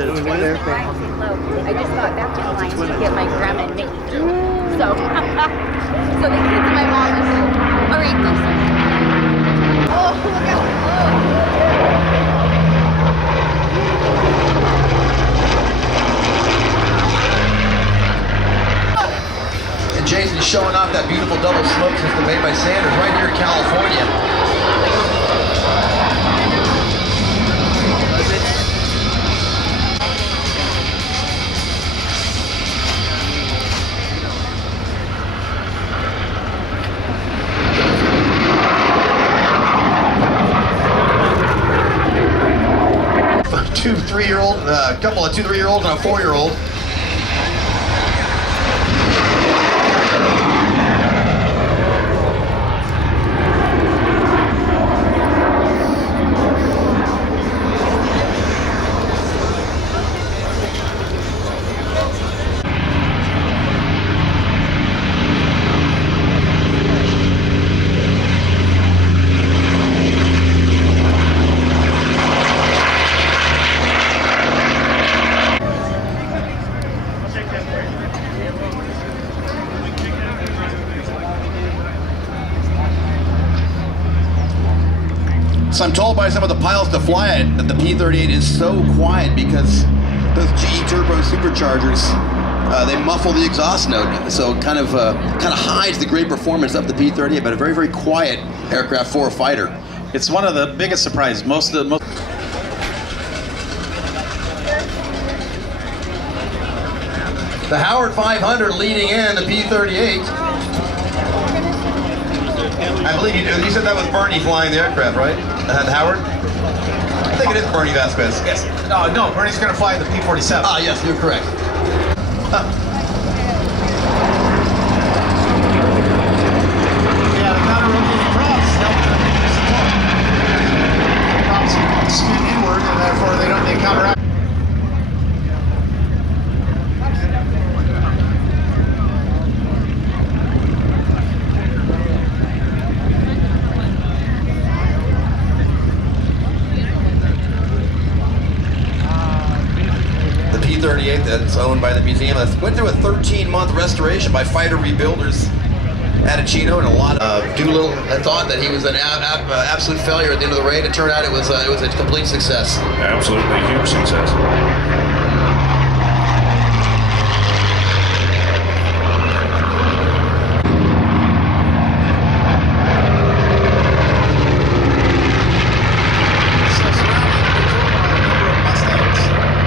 Is it a twin? I just got back to the line to get my grandma and Mickey. So, so the kids and my mom is all right, go son. Oh, look out! And Jason's showing off that beautiful double smoke system made by Sanders right here in California. Two 3-year-old, a couple of 2 3-year-olds and a 4-year-old. So I'm told by some of the pilots to fly it that the P-38 is so quiet because those GE turbo superchargers, they muffle the exhaust note, so it kind of hides the great performance of the P-38, but a very, very quiet aircraft for a fighter. It's one of the biggest surprises. The Howard 500 leading in the P-38. I believe you said that was Bernie flying the aircraft, right? The Howard? I think it is Bernie Vasquez. Yes. No, Bernie's going to fly the P-47. Ah, yes, you're correct. Yeah, the counter-rotating props help them support. Props spin inward, and therefore they counteract. P-38 that's owned by the museum went through a 13-month restoration by fighter rebuilders at Chino, and a lot of Doolittle had thought that he was an absolute failure at the end of the raid. It turned out it was a complete success. Absolutely huge success.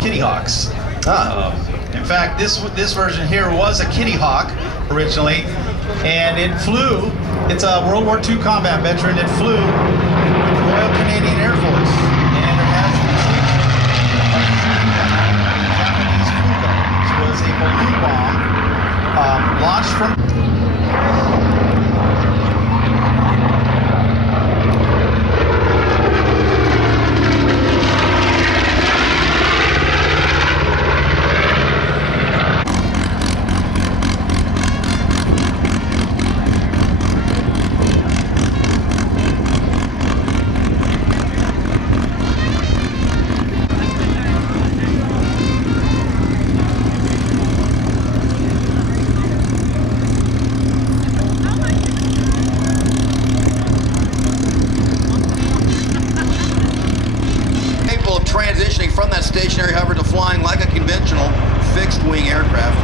Kitty Hawks. In fact, this version here was a Kitty Hawk originally, and it flew. It's a World War II combat veteran. It flew with the Royal Canadian Air Force, and it has the Japanese Fuga, which was a balloon bomb launched from. Transitioning from that stationary hover to flying like a conventional fixed-wing aircraft.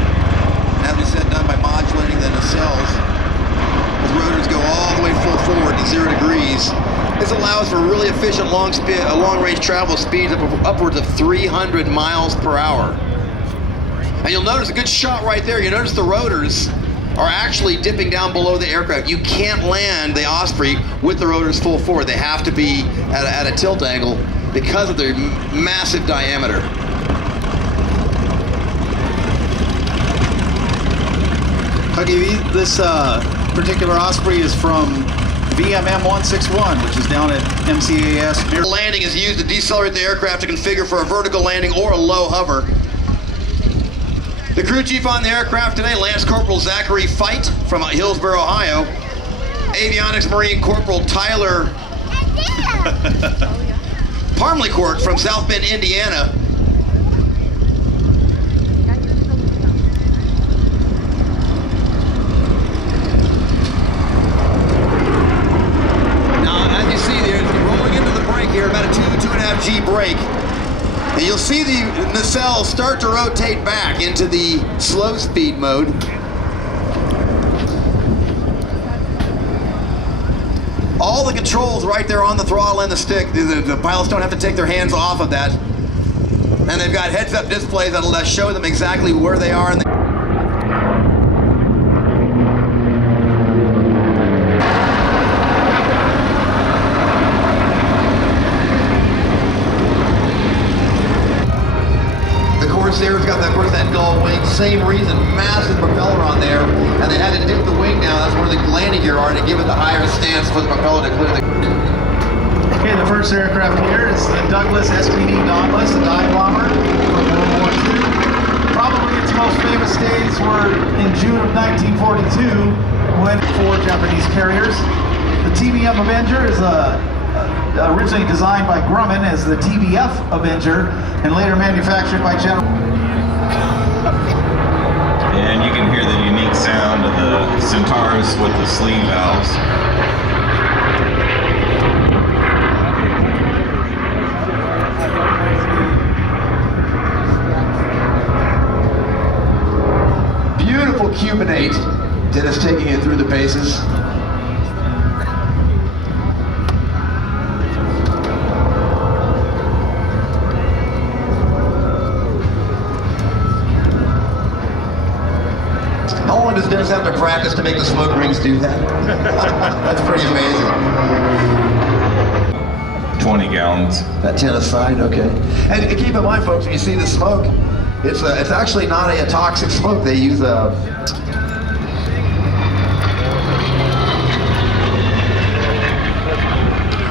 As we said, done by modulating the nacelles. The rotors go all the way full forward to 0 degrees. This allows for really efficient long-range travel speeds of upwards of 300 miles per hour. And you'll notice a good shot right there. You notice the rotors are actually dipping down below the aircraft. You can't land the Osprey with the rotors full forward. They have to be at a tilt angle because of their massive diameter. Okay, this particular Osprey is from VMM 161, which is down at MCAS. Landing is used to decelerate the aircraft to configure for a vertical landing or a low hover. The crew chief on the aircraft today, Lance Corporal Zachary Fight from Hillsboro, Ohio. Avionics Marine Corporal Tyler Parmleycourt from South Bend, Indiana. see the nacelle start to rotate back into the slow speed mode. All the controls right there on the throttle and the stick. The pilots don't have to take their hands off of that. And they've got heads-up displays that'll show them exactly where they are. Corsairs got that, of course, that gull wing, same reason, massive propeller on there, and they had to dip the wing down. That's where the landing gear are to give it the higher stance for the propeller to clear the... Okay, the first aircraft here is the Douglas SPD Dauntless, the dive bomber from World War II. Probably its most famous days were in June of 1942 when 4 Japanese carriers. The TBM Avenger is originally designed by Grumman as the TBF Avenger and later manufactured by General. And you can hear the unique sound of the Centaurus with the sleeve valves. Beautiful Cuban 8. Dennis taking it through the paces. How long does Dennis have to practice to make the smoke rings do that? That's pretty amazing. 20 gallons. That 10 aside, okay. And keep in mind, folks, when you see the smoke, it's actually not a toxic smoke. They use